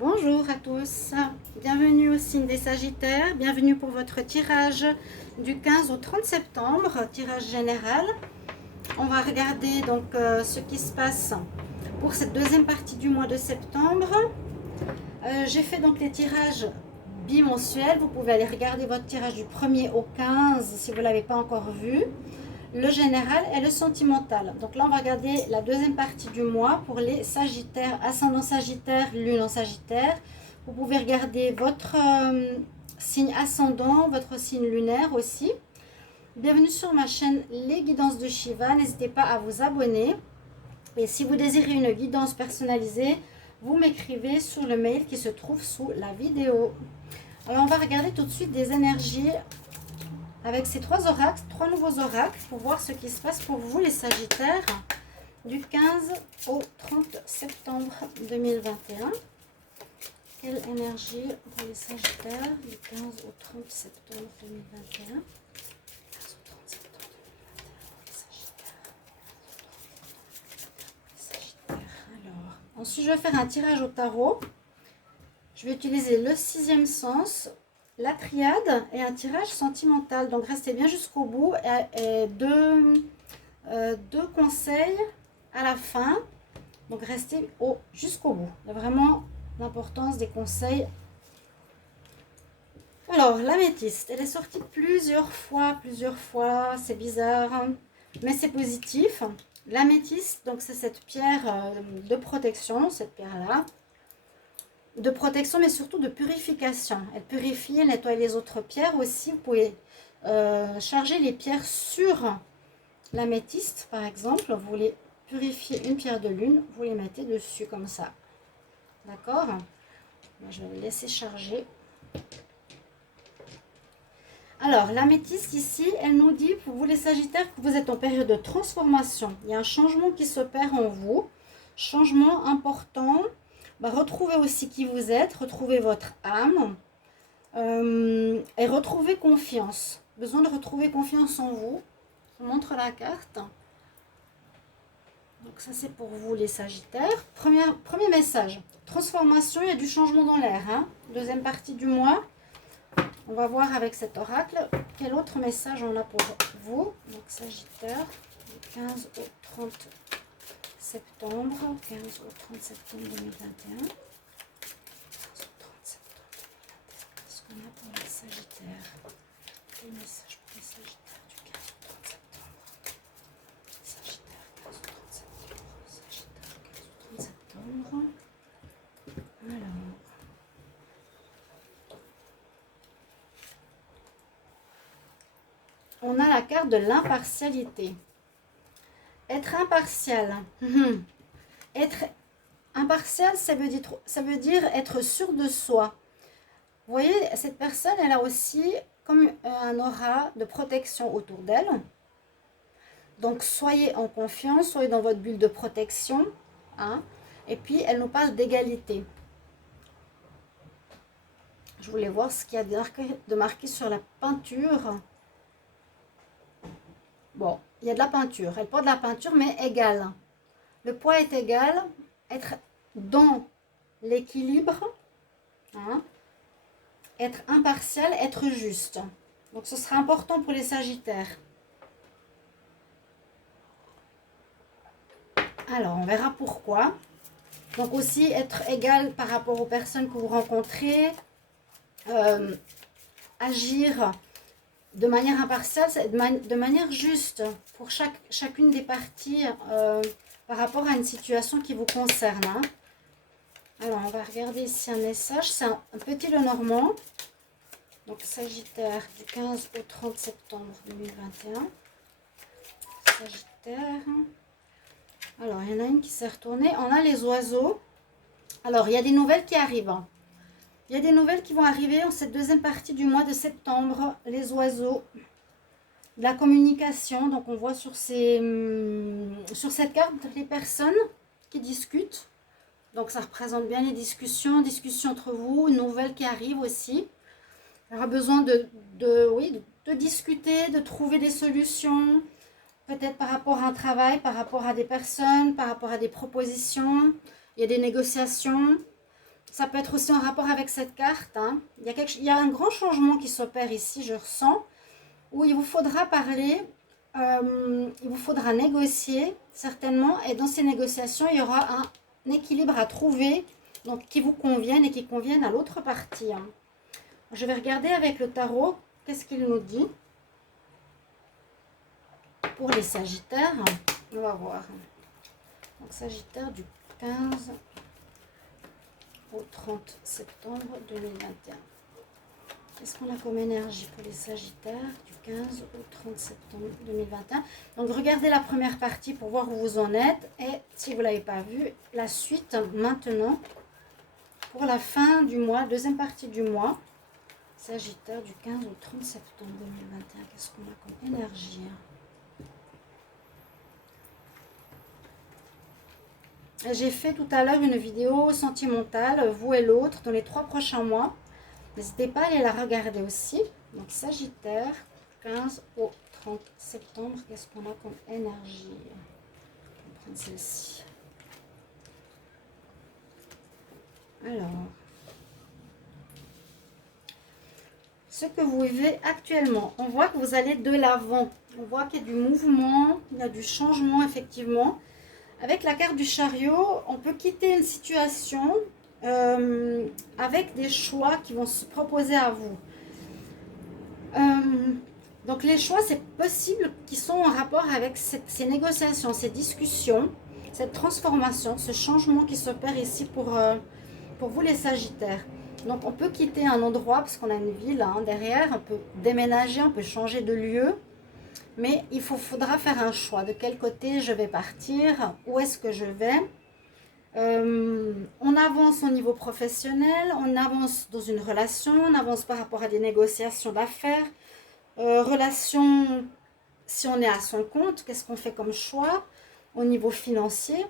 Bonjour à tous, bienvenue au signe des Sagittaires, bienvenue pour votre tirage du 15 au 30 septembre, tirage général. On va regarder donc ce qui se passe pour cette deuxième partie du mois de septembre. J'ai fait donc les tirages bimensuels, vous pouvez aller regarder votre tirage du 1er au 15 si vous ne l'avez pas encore vu. Le général et le sentimental. Donc là, on va regarder la deuxième partie du mois pour les Sagittaires, ascendant Sagittaire, lune en Sagittaire. Vous pouvez regarder votre signe ascendant, votre signe lunaire aussi. Bienvenue sur ma chaîne Les Guidances de Shiva. N'hésitez pas à vous abonner. Et si vous désirez une guidance personnalisée, vous m'écrivez sur le mail qui se trouve sous la vidéo. Alors, on va regarder tout de suite des énergies avec ces trois nouveaux oracles, pour voir ce qui se passe pour vous les Sagittaires du 15 au 30 septembre 2021. Quelle énergie pour les Sagittaires du 15 au 30 septembre 2021? 15 au 30 septembre 2021, les Sagittaires. Alors, ensuite je vais faire un tirage au tarot. Je vais utiliser le sixième sens, la triade et un tirage sentimental. Donc restez bien jusqu'au bout et deux conseils à la fin. Donc restez jusqu'au bout. Il y a vraiment l'importance des conseils. Alors l'améthyste, elle est sortie plusieurs fois. C'est bizarre, hein, mais c'est positif. L'améthyste, donc c'est cette pierre de protection, cette pierre-là. De protection, mais surtout de purification. Elle purifie, elle nettoie les autres pierres aussi. Vous pouvez charger les pierres sur l'améthyste, par exemple. Vous voulez purifier une pierre de lune, vous les mettez dessus comme ça. D'accord? Je vais le laisser charger. Alors, l'améthyste ici, elle nous dit, pour vous les Sagittaires, que vous êtes en période de transformation. Il y a un changement qui s'opère en vous. Changement important. Retrouvez aussi qui vous êtes, retrouvez votre âme et retrouvez confiance. Besoin de retrouver confiance en vous. Je vous montre la carte. Donc ça c'est pour vous les Sagittaires. Premier message. Transformation, il y a du changement dans l'air. Hein. Deuxième partie du mois. On va voir avec cet oracle quel autre message on a pour vous. Donc Sagittaire, du 15 au 30 septembre, 15 au 30 septembre 2021. 15 au 30 septembre 2021. Qu'est-ce qu'on a pour les Sagittaires? Quel message pour les Sagittaires du 15 au 30 septembre? Sagittaire, 15 au 30 septembre. Sagittaire, 15 au 30 septembre. Alors. On a la carte de l'impartialité. Être impartial. Être impartial, ça veut dire être sûr de soi. Vous voyez, cette personne, elle a aussi comme un aura de protection autour d'elle. Donc, soyez en confiance, soyez dans votre bulle de protection. Hein, et puis, elle nous parle d'égalité. Je voulais voir ce qu'il y a de marqué sur la peinture. Bon, il y a de la peinture. Elle porte de la peinture, mais égale. Le poids est égal. Être dans l'équilibre. Hein, être impartial, être juste. Donc, ce sera important pour les Sagittaires. Alors, on verra pourquoi. Donc, aussi être égal par rapport aux personnes que vous rencontrez. Agir de manière impartiale, de manière juste pour chacune des parties par rapport à une situation qui vous concerne. Hein. Alors, on va regarder ici un message. C'est un petit Lenormand. Donc, Sagittaire du 15 au 30 septembre 2021. Sagittaire. Alors, il y en a une qui s'est retournée. On a les oiseaux. Alors, il y a des nouvelles qui arrivent. Hein. Il y a des nouvelles qui vont arriver en cette deuxième partie du mois de septembre. Les oiseaux, de la communication. Donc, on voit sur cette carte les personnes qui discutent. Donc, ça représente bien les discussions entre vous. Une nouvelle qui arrive aussi. Il y aura besoin de discuter, de trouver des solutions. Peut-être par rapport à un travail, par rapport à des personnes, par rapport à des propositions. Il y a des négociations. Ça peut être aussi en rapport avec cette carte. Hein. Il y a un grand changement qui s'opère ici, je ressens, où il vous faudra parler, il vous faudra négocier certainement. Et dans ces négociations, il y aura un équilibre à trouver, donc qui vous convienne et qui convienne à l'autre partie. Hein. Je vais regarder avec le tarot, qu'est-ce qu'il nous dit pour les Sagittaires. On va voir. Donc Sagittaire du 15 au 30 septembre 2021. Qu'est-ce qu'on a comme énergie pour les Sagittaires du 15 au 30 septembre 2021? Donc regardez la première partie pour voir où vous en êtes. Et si vous ne l'avez pas vu, la suite maintenant pour la fin du mois, deuxième partie du mois. Sagittaire du 15 au 30 septembre 2021. Qu'est-ce qu'on a comme énergie? J'ai fait tout à l'heure une vidéo sentimentale, vous et l'autre, dans les 3 prochains mois. N'hésitez pas à aller la regarder aussi. Donc Sagittaire, 15 au 30 septembre, qu'est-ce qu'on a comme énergie? On va prendre celle-ci. Alors, ce que vous vivez actuellement, on voit que vous allez de l'avant. On voit qu'il y a du mouvement, il y a du changement effectivement. Avec la carte du chariot, on peut quitter une situation avec des choix qui vont se proposer à vous. Donc les choix, c'est possible qu'ils sont en rapport avec ces négociations, ces discussions, cette transformation, ce changement qui s'opère ici pour vous les Sagittaires. Donc on peut quitter un endroit parce qu'on a une ville hein, derrière, on peut déménager, on peut changer de lieu. Mais il faudra faire un choix. De quel côté je vais partir? Où est-ce que je vais? On avance au niveau professionnel, on avance dans une relation, on avance par rapport à des négociations d'affaires. Relation, si on est à son compte, qu'est-ce qu'on fait comme choix au niveau financier?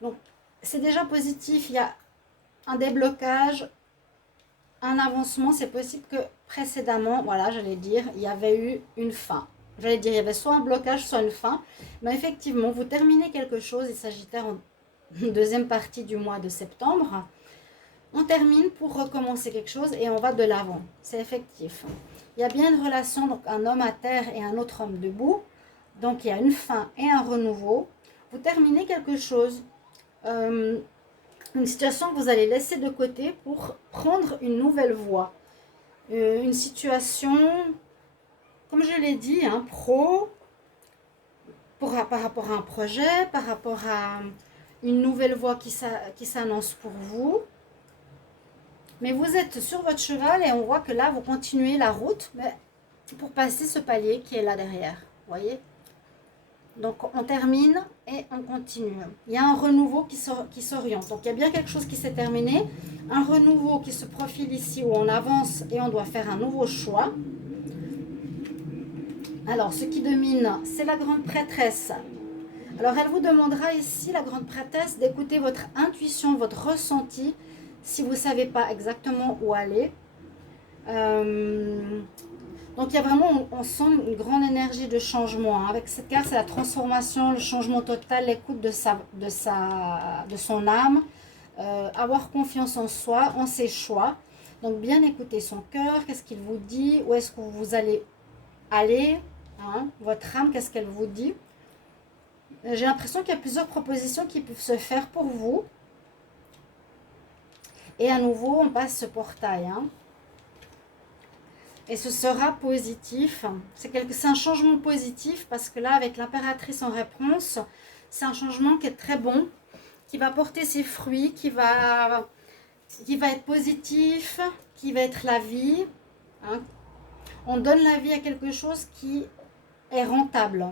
Donc, c'est déjà positif. Il y a un déblocage, un avancement. C'est possible que précédemment, voilà, j'allais dire, il y avait eu une fin. J'allais dire, il y avait soit un blocage, soit une fin. Mais effectivement, vous terminez quelque chose, il Sagittaire en deuxième partie du mois de septembre. On termine pour recommencer quelque chose et on va de l'avant. C'est effectif. Il y a bien une relation, donc un homme à terre et un autre homme debout. Donc il y a une fin et un renouveau. Vous terminez quelque chose, une situation que vous allez laisser de côté pour prendre une nouvelle voie. Une situation... Comme je l'ai dit, hein, pro, par rapport à un projet, par rapport à une nouvelle voie qui s'annonce pour vous. Mais vous êtes sur votre cheval et on voit que là, vous continuez la route mais pour passer ce palier qui est là derrière. Vous voyez? Donc, on termine et on continue. Il y a un renouveau qui s'oriente. Donc, il y a bien quelque chose qui s'est terminé. Un renouveau qui se profile ici où on avance et on doit faire un nouveau choix. Alors, ce qui domine, c'est la grande prêtresse. Alors, elle vous demandera ici, la grande prêtresse, d'écouter votre intuition, votre ressenti, si vous ne savez pas exactement où aller. Donc, il y a vraiment, on sent une grande énergie de changement. Hein. Avec cette carte, c'est la transformation, le changement total, l'écoute de son âme, avoir confiance en soi, en ses choix. Donc, bien écouter son cœur, qu'est-ce qu'il vous dit, où est-ce que vous allez aller. Hein, votre âme, qu'est-ce qu'elle vous dit? J'ai l'impression qu'il y a plusieurs propositions qui peuvent se faire pour vous. Et à nouveau, on passe ce portail. Hein, et ce sera positif. C'est un changement positif parce que là, avec l'impératrice en réponse, c'est un changement qui est très bon, qui va porter ses fruits, qui va être positif, qui va être la vie. Hein. On donne la vie à quelque chose qui est rentable.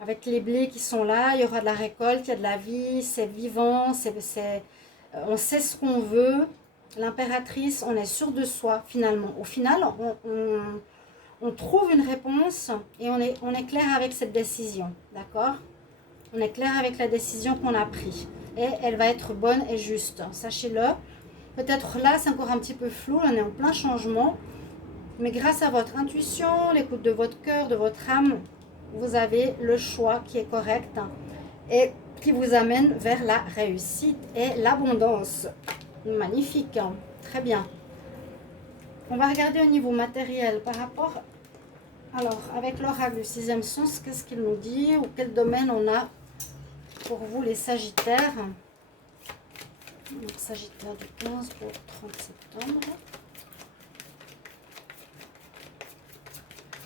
Avec les blés qui sont là, il y aura de la récolte, il y a de la vie, c'est vivant, on sait ce qu'on veut. L'impératrice, on est sûr de soi finalement. Au final, on trouve une réponse et on est clair avec cette décision. D'accord? On est clair avec la décision qu'on a prise. Et elle va être bonne et juste. Sachez-le. Peut-être là, c'est encore un petit peu flou, on est en plein changement. Mais grâce à votre intuition, l'écoute de votre cœur, de votre âme, vous avez le choix qui est correct et qui vous amène vers la réussite et l'abondance. Magnifique, hein. Très bien. On va regarder au niveau matériel par rapport... Alors, avec l'oracle du sixième sens, qu'est-ce qu'il nous dit ou quel domaine on a pour vous les Sagittaires? Donc, Sagittaire du 15 au 30 septembre.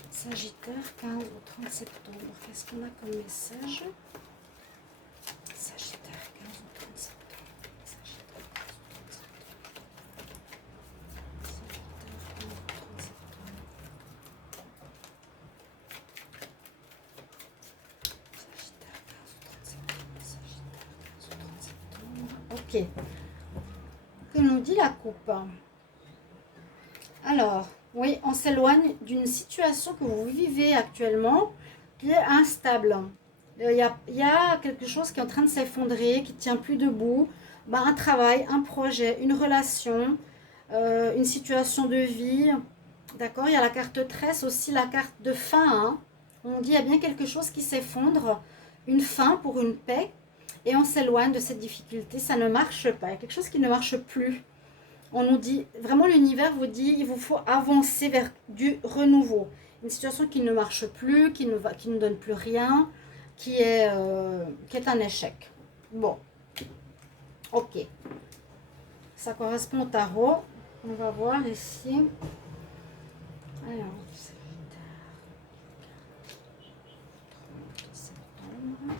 Sagittaire 15 au 30 septembre. Qu'est-ce qu'on a comme message? Sagittaire 15 au 30 septembre. Sagittaire 15 au 30 septembre. Sagittaire 15 au 30 septembre. Sagittaire 15 au 30 septembre. Sagittaire 15 au 30 septembre. Ok. Que nous dit la coupe? Alors, oui, on s'éloigne d'une situation que vous vivez actuellement qui est instable. Il y a quelque chose qui est en train de s'effondrer, qui ne tient plus debout. Ben, un travail, un projet, une relation, une situation de vie. D'accord? Il y a la carte 13 aussi, la carte de fin. Hein. On dit qu'il y a bien quelque chose qui s'effondre, une fin pour une paix. Et on s'éloigne de cette difficulté. Ça ne marche pas. Il y a quelque chose qui ne marche plus. On nous dit, vraiment l'univers vous dit, il vous faut avancer vers du renouveau. Une situation qui ne marche plus, qui ne donne plus rien, qui est un échec. Bon, ok. Ça correspond au tarot. On va voir ici. Alors, septembre.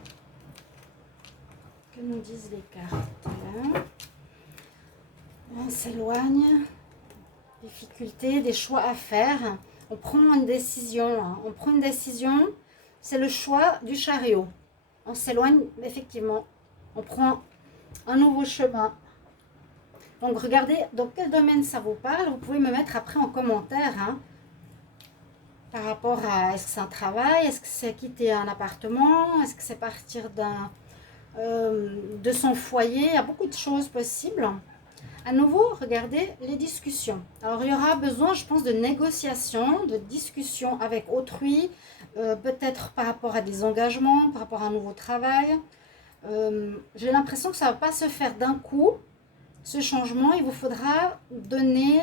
Que nous disent les cartes là? On s'éloigne, difficulté, des choix à faire. On prend une décision. Hein. On prend une décision, c'est le choix du chariot. On s'éloigne, effectivement. On prend un nouveau chemin. Donc, regardez dans quel domaine ça vous parle. Vous pouvez me mettre après en commentaire. Hein, par rapport à, est-ce que c'est un travail? Est-ce que c'est quitter un appartement? Est-ce que c'est partir de son foyer? Il y a beaucoup de choses possibles. À nouveau, regardez les discussions. Alors, il y aura besoin, je pense, de négociations, de discussions avec autrui, peut-être par rapport à des engagements, par rapport à un nouveau travail. J'ai l'impression que ça ne va pas se faire d'un coup, ce changement. Il vous faudra donner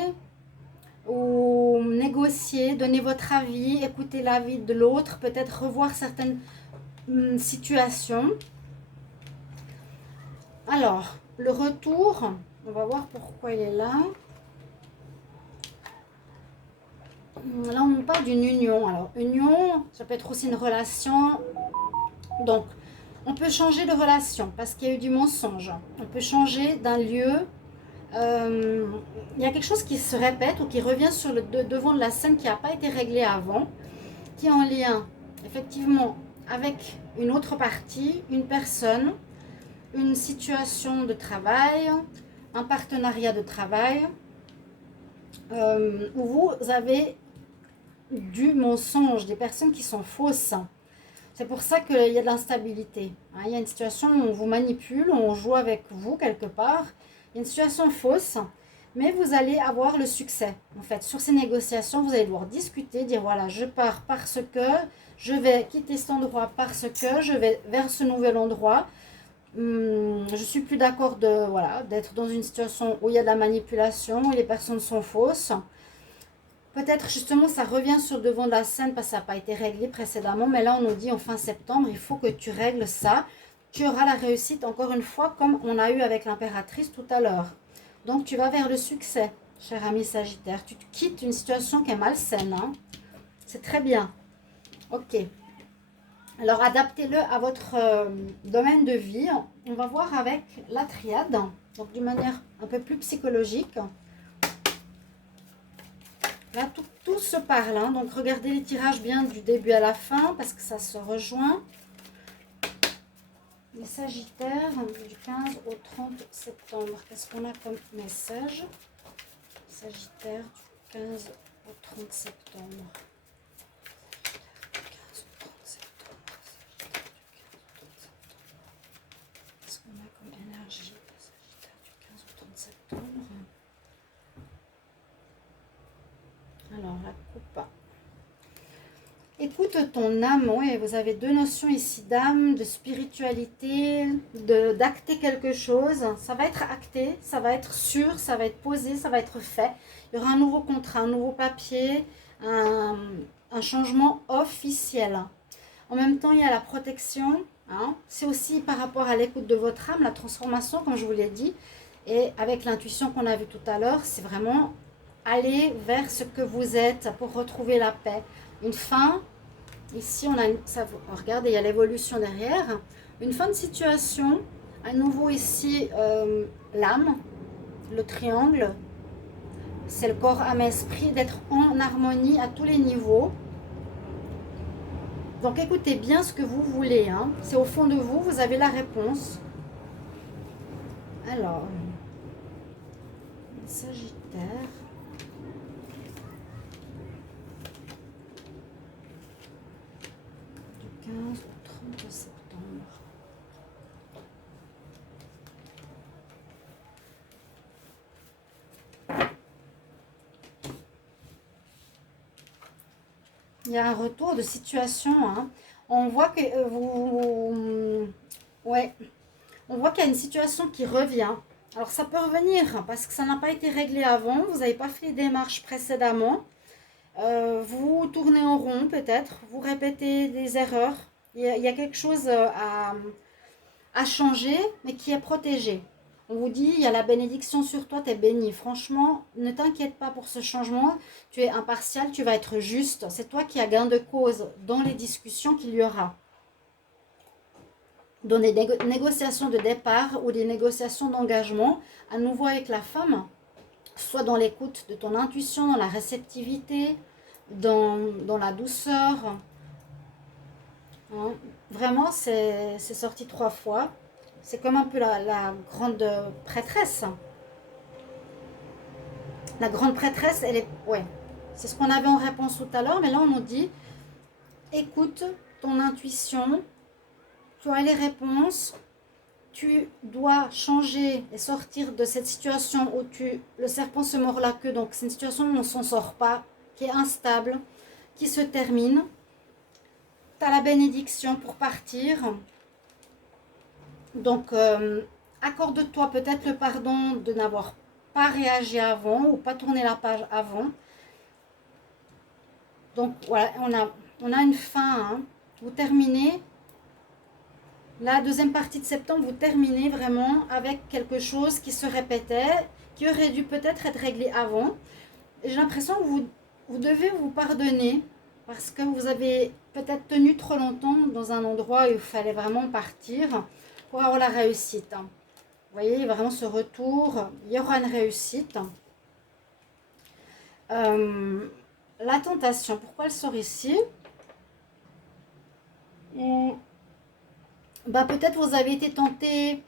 ou négocier, donner votre avis, écouter l'avis de l'autre, peut-être revoir certaines situations. Alors, le retour... On va voir pourquoi il est là. Là, on parle d'une union. Alors, union, ça peut être aussi une relation. Donc, on peut changer de relation parce qu'il y a eu du mensonge. On peut changer d'un lieu. Il y a quelque chose qui se répète ou qui revient sur le devant de la scène qui n'a pas été réglé avant, qui est en lien, effectivement, avec une autre partie, une personne, une situation de travail, un partenariat de travail où vous avez du mensonge, des personnes qui sont fausses. C'est pour ça qu'il y a de l'instabilité. Hein. Il y a une situation où on vous manipule, où on joue avec vous quelque part. Il y a une situation fausse, mais vous allez avoir le succès. En fait, sur ces négociations, vous allez devoir discuter, dire voilà, je pars parce que, je vais quitter cet endroit parce que, je vais vers ce nouvel endroit. Je suis plus d'accord d'être dans une situation où il y a de la manipulation, où les personnes sont fausses. Peut-être justement ça revient sur le devant de la scène parce que ça n'a pas été réglé précédemment. Mais là on nous dit en fin septembre, il faut que tu règles ça. Tu auras la réussite encore une fois comme on a eu avec l'impératrice tout à l'heure. Donc tu vas vers le succès, cher ami Sagittaire. Tu quittes une situation qui est malsaine. Hein. C'est très bien. Ok. Alors, adaptez-le à votre domaine de vie. On va voir avec la triade, donc d'une manière un peu plus psychologique. Là, tout se parle. Hein, donc, regardez les tirages bien du début à la fin parce que ça se rejoint. Les Sagittaires du 15 au 30 septembre. Qu'est-ce qu'on a comme message? Sagittaire du 15 au 30 septembre. Énergie, Sagittaire du 15 au 30 septembre. Alors, la coupe. écoute ton âme. Oui, vous avez deux notions ici d'âme, de spiritualité, d'acter quelque chose. Ça va être acté, ça va être sûr, ça va être posé, ça va être fait. Il y aura un nouveau contrat, un nouveau papier, un changement officiel. En même temps, il y a la protection. Hein. C'est aussi par rapport à l'écoute de votre âme, la transformation, comme je vous l'ai dit. Et avec l'intuition qu'on a vue tout à l'heure, c'est vraiment aller vers ce que vous êtes pour retrouver la paix. Une fin, ici, on a regardez, il y a l'évolution derrière. Une fin de situation, à nouveau ici, l'âme, le triangle. C'est le corps, âme, esprit, d'être en harmonie à tous les niveaux. Donc écoutez bien ce que vous voulez. Hein. C'est au fond de vous, vous avez la réponse. Alors, Sagittaire. Du 15 au 30 septembre. Il y a un retour de situation. Hein. On voit que ouais, on voit qu'il y a une situation qui revient. Alors ça peut revenir parce que ça n'a pas été réglé avant. Vous n'avez pas fait les démarches précédemment. Vous tournez en rond peut-être. Vous répétez des erreurs. Il y a quelque chose à changer, mais qui est protégé. On vous dit, il y a la bénédiction sur toi, tu es béni. Franchement, ne t'inquiète pas pour ce changement. Tu es impartial, tu vas être juste. C'est toi qui as gain de cause dans les discussions qu'il y aura. Dans des négociations de départ ou des négociations d'engagement, à nouveau avec la femme, soit dans l'écoute de ton intuition, dans la réceptivité, dans la douceur. Hein. Vraiment, c'est sorti 3 fois. C'est comme un peu la grande prêtresse. La grande prêtresse, elle est... Ouais, c'est ce qu'on avait en réponse tout à l'heure, mais là on nous dit, écoute ton intuition, tu as les réponses, tu dois changer et sortir de cette situation où le serpent se mord la queue, donc c'est une situation où on ne s'en sort pas, qui est instable, qui se termine. Tu as la bénédiction pour partir. Donc, accorde-toi peut-être le pardon de n'avoir pas réagi avant ou pas tourné la page avant. Donc, voilà, on a une fin. Hein. Vous terminez. La deuxième partie de septembre, vous terminez vraiment avec quelque chose qui se répétait, qui aurait dû peut-être être réglé avant. J'ai l'impression que vous devez vous pardonner parce que vous avez peut-être tenu trop longtemps dans un endroit où il fallait vraiment partir pour avoir la réussite. Vous voyez, vraiment ce retour, il y aura une réussite. La tentation, pourquoi elle sort ici? Peut-être vous avez été tenté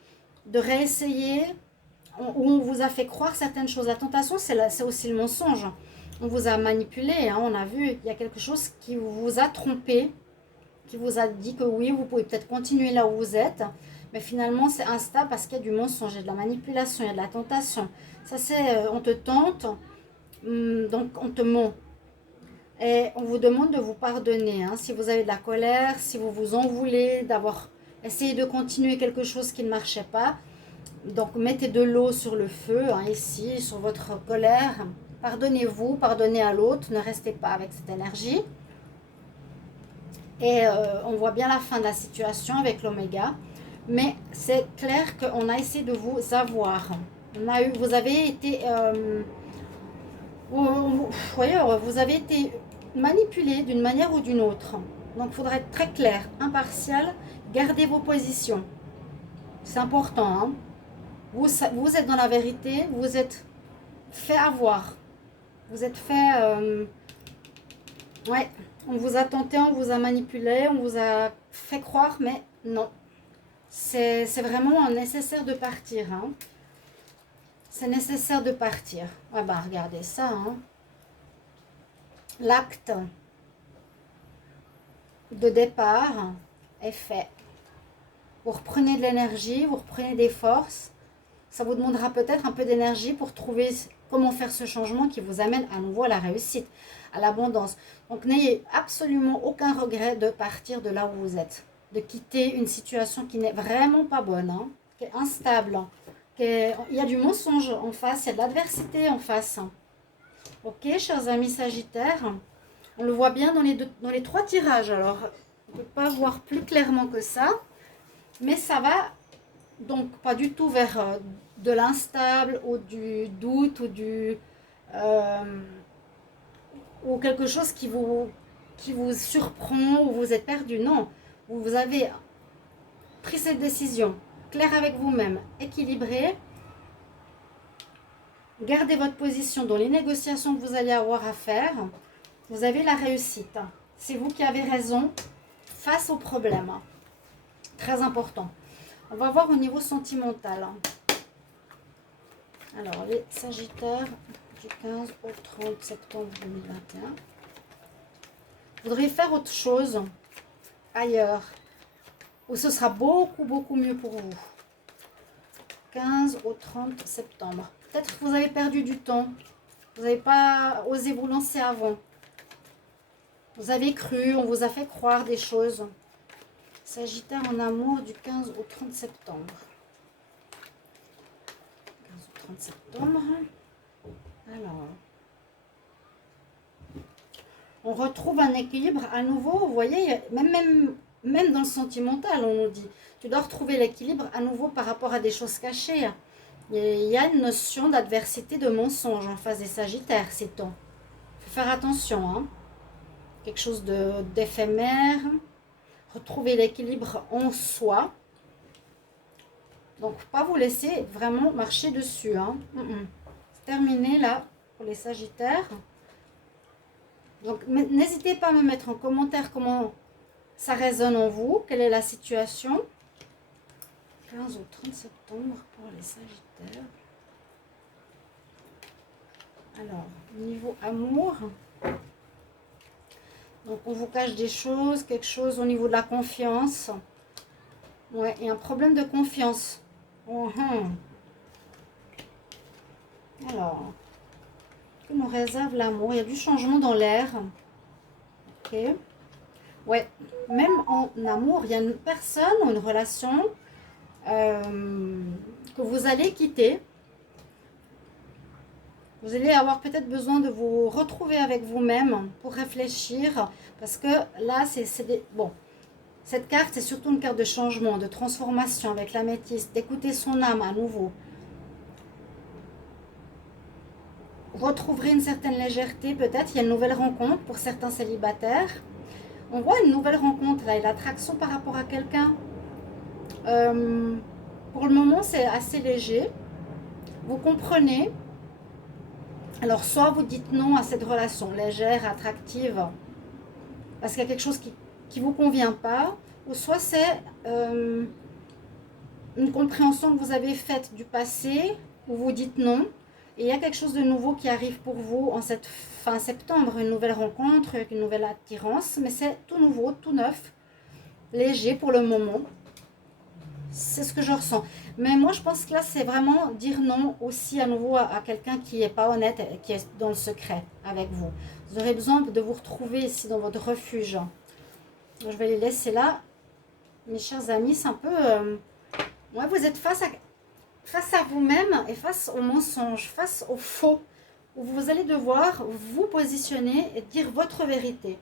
de réessayer, ou on vous a fait croire certaines choses. La tentation, c'est aussi le mensonge. On vous a manipulé, hein, on a vu, il y a quelque chose qui vous a trompé, qui vous a dit que oui, vous pouvez peut-être continuer là où vous êtes, mais finalement c'est instable parce qu'il y a du mensonge, il y a de la manipulation, il y a de la tentation. Ça c'est, on te tente, donc on te ment. Et on vous demande de vous pardonner, hein, si vous avez de la colère, si vous vous en voulez, d'avoir essayé de continuer quelque chose qui ne marchait pas. Donc mettez de l'eau sur le feu, hein, ici, sur votre colère. Pardonnez-vous, pardonnez à l'autre, ne restez pas avec cette énergie. Et on voit bien la fin de la situation avec l'oméga. Mais c'est clair qu'on a essayé de vous avoir. Vous avez été... vous avez été manipulé d'une manière ou d'une autre. Donc il faudra être très clair, impartial, gardez vos positions. C'est important. Hein. Vous êtes dans la vérité, vous êtes fait avoir. Vous êtes fait... ouais, on vous a tenté, on vous a manipulé, on vous a fait croire, mais non. C'est vraiment nécessaire de partir. Hein. C'est nécessaire de partir. Ah bah regardez ça. Hein. L'acte de départ est fait. Vous reprenez de l'énergie, vous reprenez des forces. Ça vous demandera peut-être un peu d'énergie pour trouver comment faire ce changement qui vous amène à nouveau à la réussite. à l'abondance. Donc n'ayez absolument aucun regret de partir de là où vous êtes, de quitter une situation qui n'est vraiment pas bonne, hein, qui est instable, hein, il y a du mensonge en face, il y a de l'adversité en face. Ok, chers amis Sagittaires, on le voit bien dans les trois tirages. Alors, on ne peut pas voir plus clairement que ça, mais ça va donc pas du tout vers de l'instable ou du doute ou quelque chose qui vous surprend ou vous êtes perdu. Non, vous avez pris cette décision claire avec vous-même, équilibrée. Gardez votre position dans les négociations que vous allez avoir à faire. Vous avez la réussite. C'est vous qui avez raison face aux problèmes. Très important. On va voir au niveau sentimental. Alors, les Sagittaires du 15 au 30 septembre 2021. Vous voudriez faire autre chose ailleurs, où ce sera beaucoup, beaucoup mieux pour vous. 15 au 30 septembre. Peut-être que vous avez perdu du temps. Vous n'avez pas osé vous lancer avant. Vous avez cru, on vous a fait croire des choses. Sagittaire en amour du 15 au 30 septembre. 15 au 30 septembre. Alors, on retrouve un équilibre à nouveau. Vous voyez, même dans le sentimental, on nous dit, tu dois retrouver l'équilibre à nouveau par rapport à des choses cachées. Il y a une notion d'adversité, de mensonge en face des Sagittaires ces temps. Il faut faire attention, hein. Quelque chose d'éphémère. Retrouver l'équilibre en soi. Donc, pas vous laisser vraiment marcher dessus, hein. C'est terminé là pour les Sagittaires. Donc, n'hésitez pas à me mettre en commentaire comment ça résonne en vous, quelle est la situation. 15 au 30 septembre pour les Sagittaires. Alors, niveau amour, donc on vous cache des choses, quelque chose au niveau de la confiance. Ouais, il y a un problème de confiance. Alors, que nous réserve l'amour? Il y a du changement dans l'air. Ok. Ouais, même en amour, il y a une personne ou une relation que vous allez quitter. Vous allez avoir peut-être besoin de vous retrouver avec vous-même pour réfléchir. Parce que là, bon, cette carte, c'est surtout une carte de changement, de transformation avec l'améthyste, d'écouter son âme à nouveau. Vous retrouverez une certaine légèreté, peut-être. Il y a une nouvelle rencontre pour certains célibataires. On voit une nouvelle rencontre là, et l'attraction par rapport à quelqu'un. Pour le moment, c'est assez léger. Vous comprenez. Alors, soit vous dites non à cette relation légère, attractive, parce qu'il y a quelque chose qui ne vous convient pas, ou soit c'est une compréhension que vous avez faite du passé, où vous dites non, et il y a quelque chose de nouveau qui arrive pour vous en cette fin septembre, une nouvelle rencontre, une nouvelle attirance, mais c'est tout nouveau, tout neuf, léger pour le moment. C'est ce que je ressens. Mais moi, je pense que là, c'est vraiment dire non aussi à nouveau à quelqu'un qui n'est pas honnête, qui est dans le secret avec vous. Vous aurez besoin de vous retrouver ici dans votre refuge. Je vais les laisser là. Mes chers amis, c'est un peu... ouais, vous êtes face à vous-même et face au mensonge, face au faux. Où vous allez devoir vous positionner et dire votre vérité.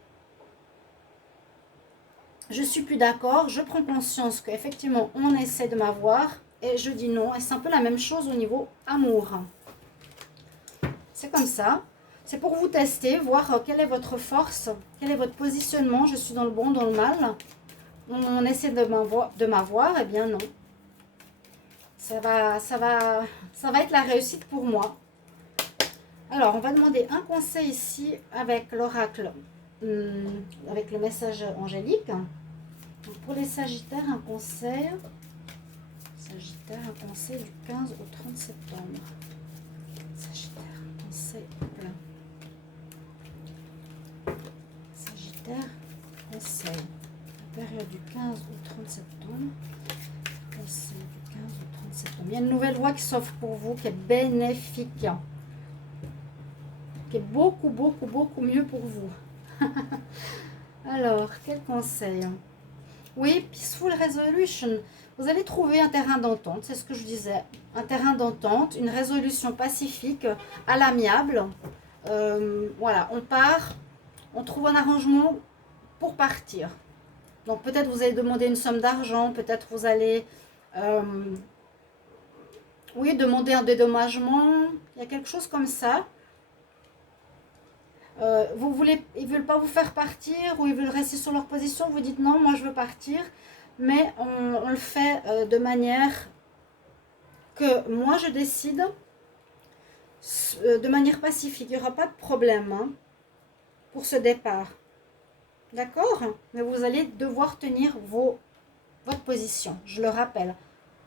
Je suis plus d'accord, je prends conscience qu'effectivement on essaie de m'avoir et je dis non. Et c'est un peu la même chose au niveau amour. C'est comme ça. C'est pour vous tester, voir quelle est votre force, quel est votre positionnement. Je suis dans le bon, dans le mal. On essaie de m'avoir, eh bien non. Ça va être la réussite pour moi. Alors, on va demander un conseil ici avec l'oracle. Avec le message angélique. Donc pour les Sagittaires, un conseil. Sagittaire, un conseil du 15 au 30 septembre. Sagittaire, un conseil plein. Sagittaire, conseil. La période du 15 au 30 septembre. Conseil du 15 au 30 septembre. Il y a une nouvelle voie qui s'offre pour vous, qui est bénéfique. qui est beaucoup, beaucoup, beaucoup mieux pour vous. Alors, quel conseil? Oui, Peaceful Resolution. Vous allez trouver un terrain d'entente, c'est ce que je disais. Un terrain d'entente, une résolution pacifique, à l'amiable. Voilà, on part, on trouve un arrangement pour partir. Donc peut-être vous allez demander une somme d'argent, peut-être vous allez oui, demander un dédommagement, il y a quelque chose comme ça. Ils ne veulent pas vous faire partir ou ils veulent rester sur leur position, vous dites non, moi je veux partir, mais on le fait de manière que moi je décide, de manière pacifique, il n'y aura pas de problème hein, pour ce départ. D'accord? Mais vous allez devoir tenir votre position, je le rappelle.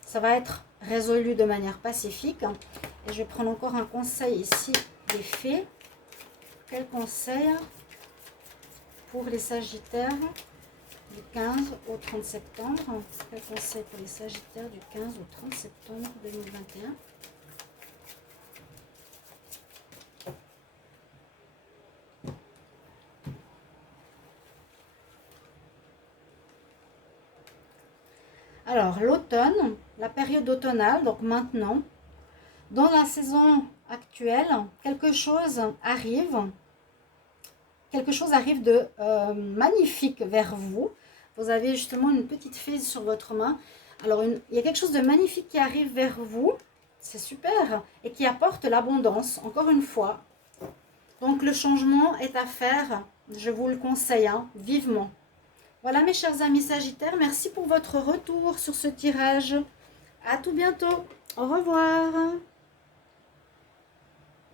Ça va être résolu de manière pacifique. Et je vais prendre encore un conseil ici des fées. Quel conseil pour les Sagittaires du 15 au 30 septembre? Quel conseil pour les Sagittaires du 15 au 30 septembre 2021? Alors, l'automne, la période automnale, donc maintenant, dans la saison actuelle, quelque chose arrive de magnifique vers vous. Vous avez justement une petite fée sur votre main. Alors, il y a quelque chose de magnifique qui arrive vers vous. C'est super. Et qui apporte l'abondance, encore une fois. Donc, le changement est à faire. Je vous le conseille, hein, vivement. Voilà mes chers amis Sagittaires, merci pour votre retour sur ce tirage. À tout bientôt. Au revoir.